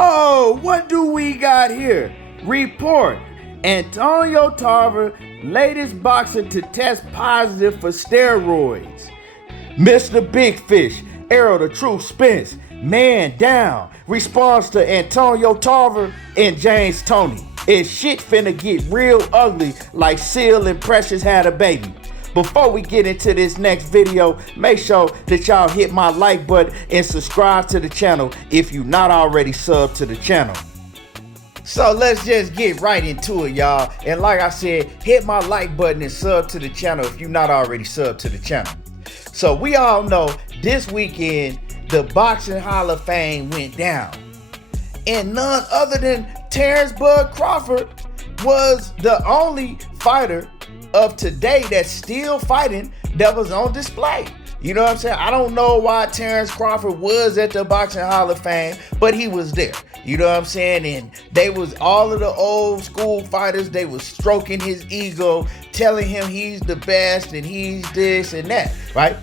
Oh, what do we got here? Report. Antonio Tarver, latest boxer to test positive for steroids. Mr. Big Fish, Errol the Truth Spence, man down. Response to Antonio Tarver and James Toney. Is shit finna get real ugly like Seal and Precious had a baby. Before we get into this next video, make sure that y'all hit my like button and subscribe to the channel if you're not already subbed to the channel. So let's just get right into it, y'all. And like I said, hit my like button and sub to the channel if you're not already subbed to the channel. So we all know this weekend, the Boxing Hall of Fame went down. And none other than Terence Bud Crawford was the only fighter of today that's still fighting that was on display. You know what I'm saying? I don't know why Terence Crawford was at the Boxing Hall of Fame, but he was there. You know what I'm saying? And they was all of the old school fighters, they was stroking his ego, telling him he's the best and he's this and that, right?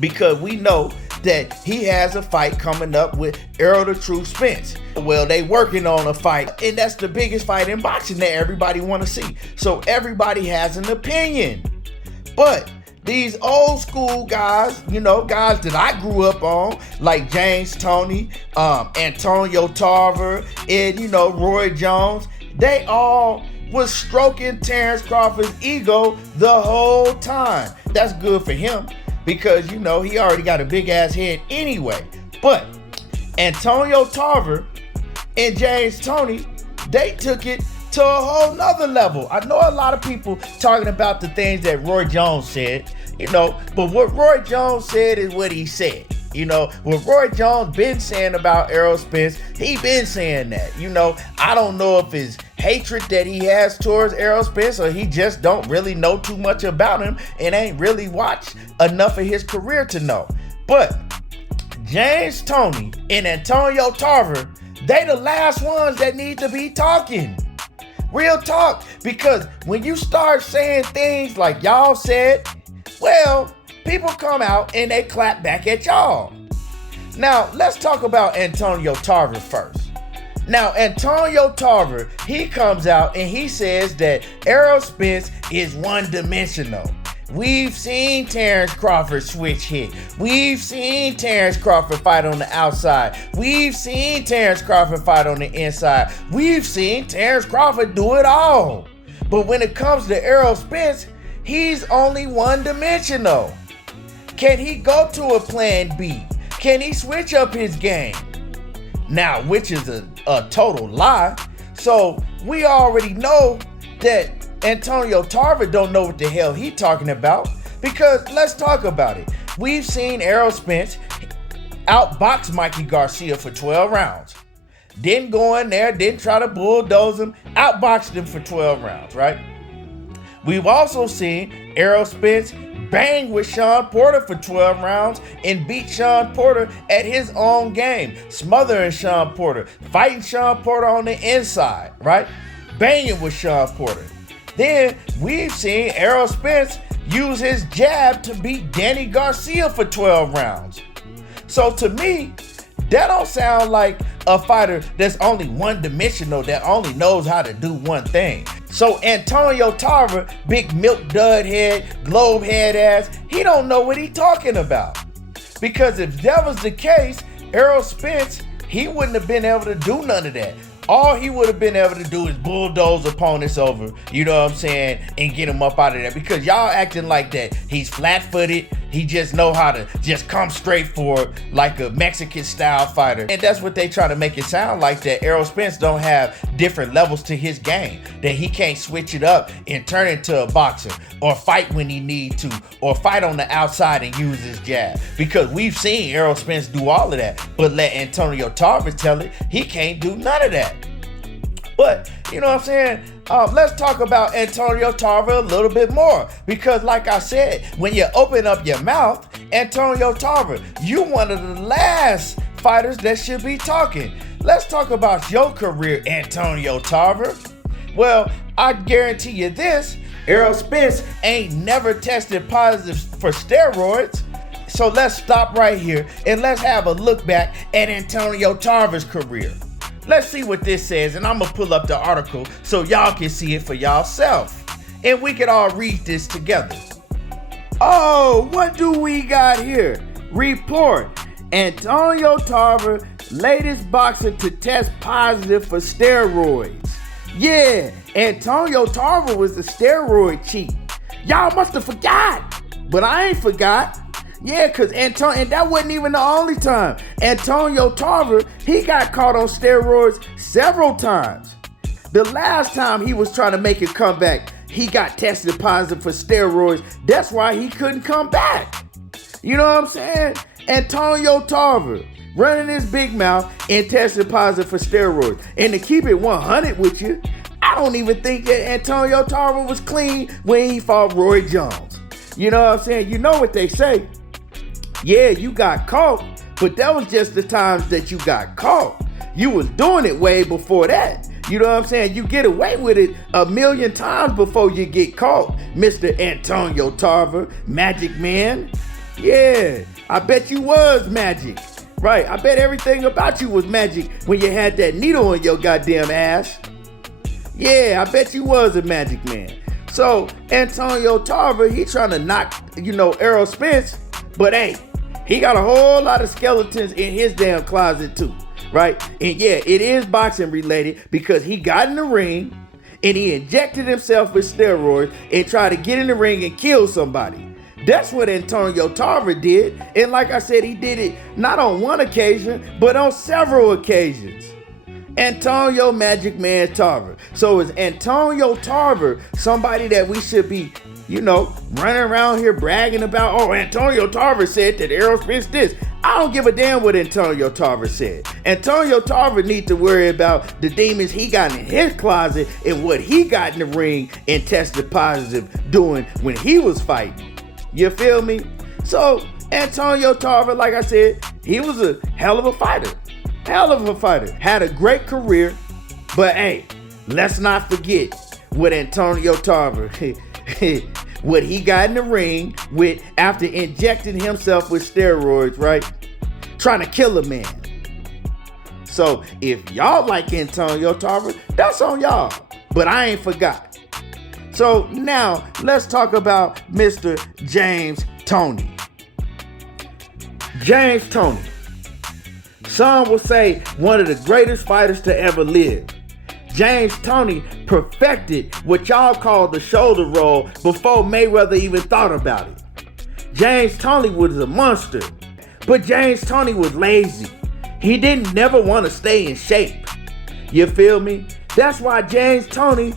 Because we know that he has a fight coming up with Errol the Truth Spence. Well, they working on a fight, and that's the biggest fight in boxing that everybody want to see. So everybody has an opinion. But these old school guys, you know, guys that I grew up on, like James Toney, Antonio Tarver, and, you know, Roy Jones, they all was stroking Terence Crawford's ego the whole time. That's good for him, because, you know, he already got a big ass head anyway. But Antonio Tarver and James Toney, they took it to a whole nother level. I know a lot of people talking about the things that Roy Jones said, you know, but what Roy Jones said is what he said. You know, what Roy Jones been saying about Errol Spence, he been saying that. You know, I don't know if it's hatred that he has towards Errol Spence or he just don't really know too much about him and ain't really watched enough of his career to know. But James Toney and Antonio Tarver, they the last ones that need to be talking. Real talk, because when you start saying things like y'all said, well, people come out and they clap back at y'all. Now, let's talk about Antonio Tarver first. Now, Antonio Tarver, he comes out and he says that Errol Spence is one-dimensional. We've seen Terence Crawford switch hit. We've seen Terence Crawford fight on the outside. We've seen Terence Crawford fight on the inside. We've seen Terence Crawford do it all. But when it comes to Errol Spence, he's only one-dimensional. Can he go to a plan B? Can he switch up his game? Now, which is a total lie. So we already know that Antonio Tarver don't know what the hell he talking about, because let's talk about it. We've seen Errol Spence outbox Mikey Garcia for 12 rounds. Didn't go in there, didn't try to bulldoze him, outboxed him for 12 rounds, right? We've also seen Errol Spence bang with Sean Porter for 12 rounds and beat Sean Porter at his own game, smothering Sean Porter, fighting Sean Porter on the inside, right? Banging with Sean Porter. Then we've seen Errol Spence use his jab to beat Danny Garcia for 12 rounds. So to me, that don't sound like a fighter that's only one-dimensional, that only knows how to do one thing. So Antonio Tarver, big milk dud head, globe head ass, he don't know what he talking about. Because if that was the case, Errol Spence, he wouldn't have been able to do none of that. All he would have been able to do is bulldoze opponents over, you know what I'm saying, and get him up out of there. Because y'all acting like that he's flat-footed, he just know how to just come straight for it like a Mexican-style fighter. And that's what they try to make it sound like, that Errol Spence don't have different levels to his game, that he can't switch it up and turn into a boxer, or fight when he need to, or fight on the outside and use his jab. Because we've seen Errol Spence do all of that, but let Antonio Tarver tell it, he can't do none of that. But, you know what I'm saying? Let's talk about Antonio Tarver a little bit more. Because like I said, when you open up your mouth, Antonio Tarver, you one of the last fighters that should be talking. Let's talk about your career, Antonio Tarver. Well, I guarantee you this, Errol Spence ain't never tested positive for steroids. So let's stop right here and let's have a look back at Antonio Tarver's career. Let's see what this says, and I'm gonna pull up the article so y'all can see it for yourself. And we can all read this together. Oh, what do we got here? Report. Antonio Tarver, latest boxer to test positive for steroids. Yeah, Antonio Tarver was the steroid cheat. Y'all must have forgot, but I ain't forgot. Yeah, because Antonio, and that wasn't even the only time. Antonio Tarver, he got caught on steroids several times. The last time he was trying to make a comeback, he got tested positive for steroids. That's why he couldn't come back. You know what I'm saying? Antonio Tarver running his big mouth and tested positive for steroids. And to keep it 100 with you, I don't even think that Antonio Tarver was clean when he fought Roy Jones. You know what I'm saying? You know what they say. Yeah, you got caught, but that was just the times that you got caught. You was doing it way before that. You know what I'm saying? You get away with it a million times before you get caught, Mr. Antonio Tarver, Magic Man. Yeah, I bet you was magic. Right, I bet everything about you was magic when you had that needle in your goddamn ass. Yeah, I bet you was a magic man. So, Antonio Tarver, he trying to knock, Errol Spence, but hey, he got a whole lot of skeletons in his damn closet too, right? And yeah, it is boxing related because he got in the ring and he injected himself with steroids and tried to get in the ring and kill somebody. That's what Antonio Tarver did. And like I said, he did it not on one occasion, but on several occasions. Antonio Magic Man Tarver. So is Antonio Tarver somebody that we should be, running around here bragging about? Oh, Antonio Tarver said that Errol Spence this. I don't give a damn what Antonio Tarver said. Antonio Tarver needs to worry about the demons he got in his closet and what he got in the ring and tested positive doing when he was fighting. You feel me? So Antonio Tarver, like I said, he was a hell of a fighter. Hell of a fighter. Had a great career. But hey, let's not forget what Antonio Tarver, what he got in the ring with after injecting himself with steroids, right? Trying to kill a man. So if y'all like Antonio Tarver, that's on y'all. But I ain't forgot. So now let's talk about Mr. James Toney. James Toney. Some will say one of the greatest fighters to ever live. James Toney perfected what y'all call the shoulder roll before Mayweather even thought about it. James Toney was a monster, but James Toney was lazy. He didn't never want to stay in shape. You feel me? That's why James Toney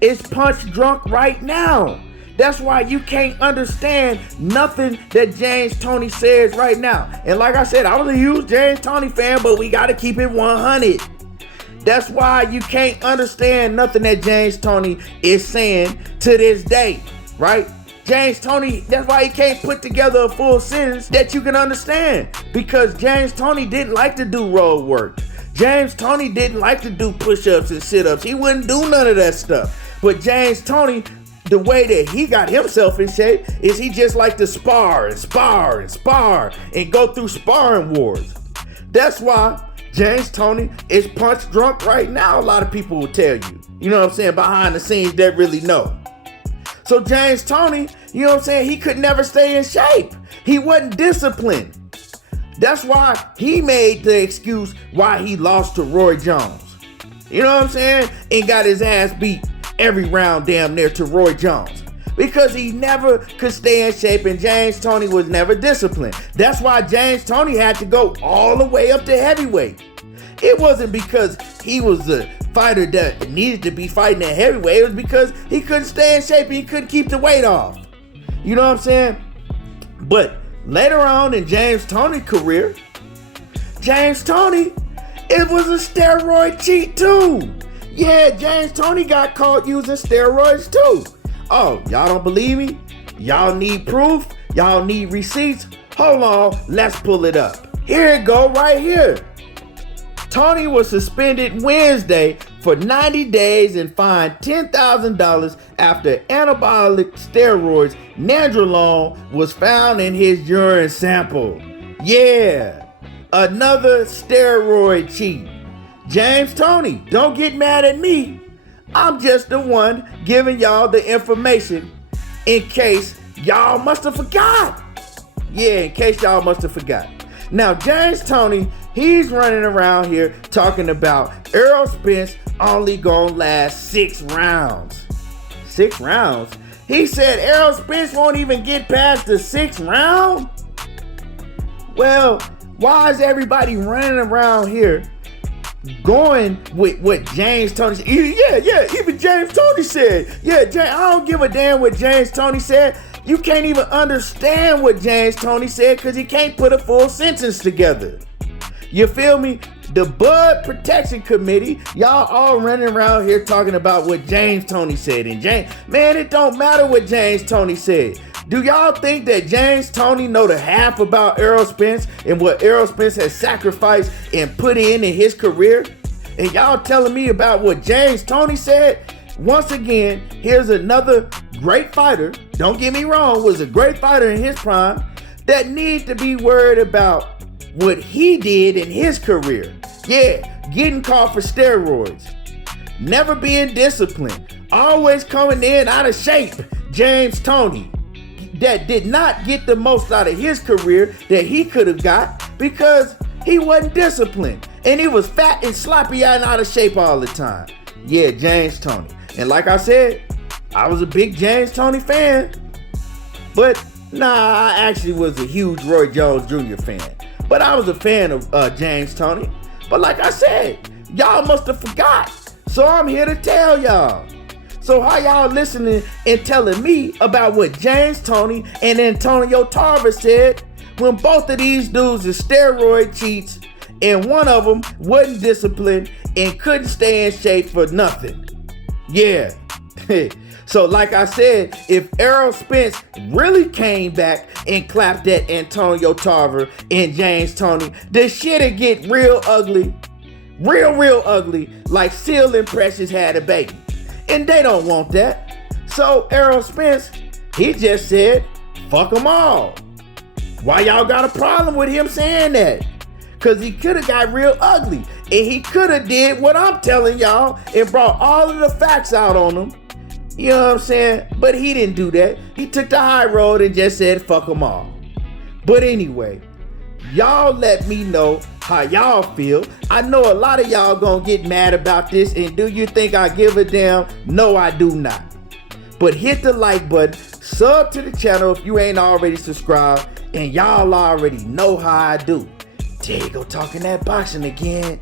is punch drunk right now. That's why you can't understand nothing that James Toney says right now. And like I said, I was a huge James Toney fan, but we got to keep it 100. That's why you can't understand nothing that James Toney is saying to this day, right? James Toney, that's why he can't put together a full sentence that you can understand, because James Toney didn't like to do road work. James Toney didn't like to do push-ups and sit-ups. He wouldn't do none of that stuff. But James Toney, the way that he got himself in shape is he just like to spar and spar and spar and go through sparring wars. That's why James Toney is punch drunk right now, a lot of people will tell you. You know what I'm saying? Behind the scenes that really know. So James Toney, you know what I'm saying? He could never stay in shape. He wasn't disciplined. That's why he made the excuse why he lost to Roy Jones. You know what I'm saying? And got his ass beat every round damn near to Roy Jones. Because he never could stay in shape and James Toney was never disciplined. That's why James Toney had to go all the way up to heavyweight. It wasn't because he was the fighter that needed to be fighting at heavyweight. It was because he couldn't stay in shape and he couldn't keep the weight off. You know what I'm saying? But later on in James Toney's career, James Toney, it was a steroid cheat too. Yeah, James Toney got caught using steroids too. Oh, y'all don't believe me? Y'all need proof? Y'all need receipts? Hold on, let's pull it up. Here it go right here. Toney was suspended Wednesday for 90 days and fined $10,000 after anabolic steroids nandrolone was found in his urine sample. Yeah, another steroid cheat. James Toney, don't get mad at me. I'm just the one giving y'all the information in case y'all must have forgot. Yeah, in case y'all must have forgot. Now, James Toney, he's running around here talking about Errol Spence only gonna last 6 rounds. 6 rounds? He said Errol Spence won't even get past the 6th round? Well, why is everybody running around here going with what James Toney said? Yeah, even James Toney said. Yeah, I don't give a damn what James Toney said. You can't even understand what James Toney said because he can't put a full sentence together. You feel me? The Bud Protection Committee, y'all all running around here talking about what James Toney said. And man, it don't matter what James Toney said. Do y'all think that James Toney know the half about Errol Spence and what Errol Spence has sacrificed and put in his career? And y'all telling me about what James Toney said? Once again, here's another great fighter, don't get me wrong, was a great fighter in his prime, that needs to be worried about what he did in his career. Yeah, getting caught for steroids, never being disciplined, always coming in out of shape. James Toney, that did not get the most out of his career that he could have got because he wasn't disciplined and he was fat and sloppy and out of shape all the time. Yeah, James Toney. And like I said, I was a big James Toney fan, but I actually was a huge Roy Jones Jr. fan. But I was a fan of James Toney. But like I said, y'all must have forgot. So I'm here to tell y'all. So how y'all listening and telling me about what James Toney and Antonio Tarver said when both of these dudes are steroid cheats and one of them wasn't disciplined and couldn't stay in shape for nothing? Yeah. So like I said, if Errol Spence really came back and clapped at Antonio Tarver and James Toney, the shit'd get real ugly. Real ugly, like Seal and Precious had a baby. And they don't want that. So Errol Spence, he just said, fuck them all. Why y'all got a problem with him saying that? Because he could have got real ugly. And he could have did what I'm telling y'all and brought all of the facts out on them. You know what I'm saying? But he didn't do that. He took the high road and just said, fuck them all. But anyway, y'all let me know how y'all feel. I know a lot of y'all gonna get mad about this, and do you think I give a damn? No, I do not. But hit the like button, sub to the channel if you ain't already subscribed, and y'all already know how I do. There you go, talking that boxing again.